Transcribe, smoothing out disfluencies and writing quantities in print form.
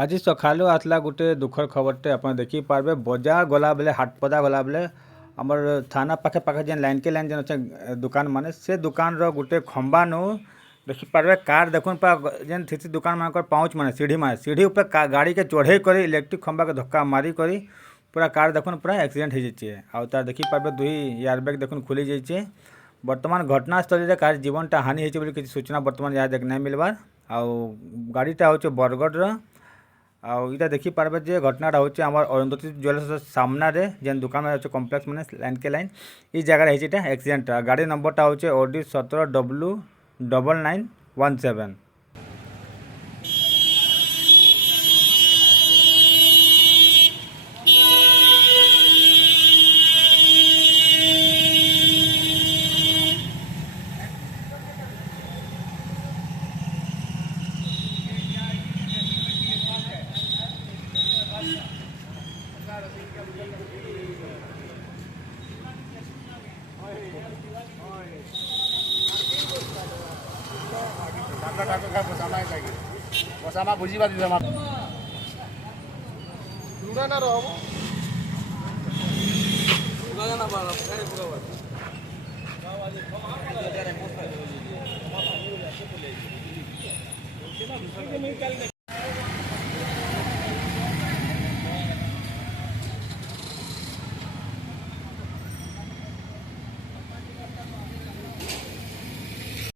ଆଜି ସକାଳୁ ଆସିଲା ଗୋଟେ ଦୁଃଖର ଖବରଟେ ଆପଣ ଦେଖିପାରବେ। ବଜାର ଗଲାବେଳେ ହାଟପଦା ଗଲାବେଳେ ଆମର ଥାନା ପାଖେ ପାଖେ ଯେନ୍ ଲାଇନ୍ କେ ଲାଇନ୍ ଯେନ୍ ଅଛେ ଦୁକାନ ମାନେ ସେ ଦୁକାନର ଗୋଟେ ଖମ୍ବାନୁ ଦେଖିପାରବେ କାର୍ ଦେଖୁନ୍ ପୁରା ଯେନ୍ ଥିସି ଦୁକାନ ମାନଙ୍କର ପାଉଚ୍ ମାନେ ସିଢ଼ି ଉପରେ ଗାଡ଼ିକେ ଚଢ଼େଇ କରି ଇଲେକ୍ଟ୍ରିକ୍ ଖମ୍ବାକେ ଧକ୍କା ମାରି କରି ପୁରା କାର୍ ଦେଖୁନ୍ ପୁରା ଆକ୍ସିଡେଣ୍ଟ ହେଇଯାଇଛେ। ଆଉ ତାର ଦେଖିପାରବେ ଦୁଇ ଏୟାର ବ୍ୟାଗ୍ ଦେଖୁନ୍ ଖୁଲି ଯାଇଛେ। ବର୍ତ୍ତମାନ ଘଟଣାସ୍ଥଳୀରେ କାହାର ଜୀବନଟା ହାନି ହେଇଛି ବୋଲି କିଛି ସୂଚନା ବର୍ତ୍ତମାନ ଏହା ଦେଖ ନାଇଁ ମିଲବାର୍। ଆଉ ଗାଡ଼ିଟା ହଉଛି ବରଗଡ଼ର। ଆଉ ଇଟା ଦେଖିପାରବେ ଯେ ଘଟଣାଟା ହଉଛି ଆମର ଅରୁନ୍ଧତୀ ଜୁଏଲର୍ସ ସାମ୍ନାରେ ଯେନ୍ ଦୁକାନ ଅଛି କମ୍ପ୍ଲେକ୍ସ ମାନେ ଲାଇନ୍ କେ ଲାଇନ୍ ଇ ଜାଗାରେ ହେଇଛି ଏଟା ଆକ୍ସିଡେଣ୍ଟଟା। ଗାଡ଼ି ନମ୍ବରଟା ହଉଛି OD 17W9917। বসামা বুঝিবা দিতে আমার দুরা না রহব দুরা না বাবা কারে পুরো বাবা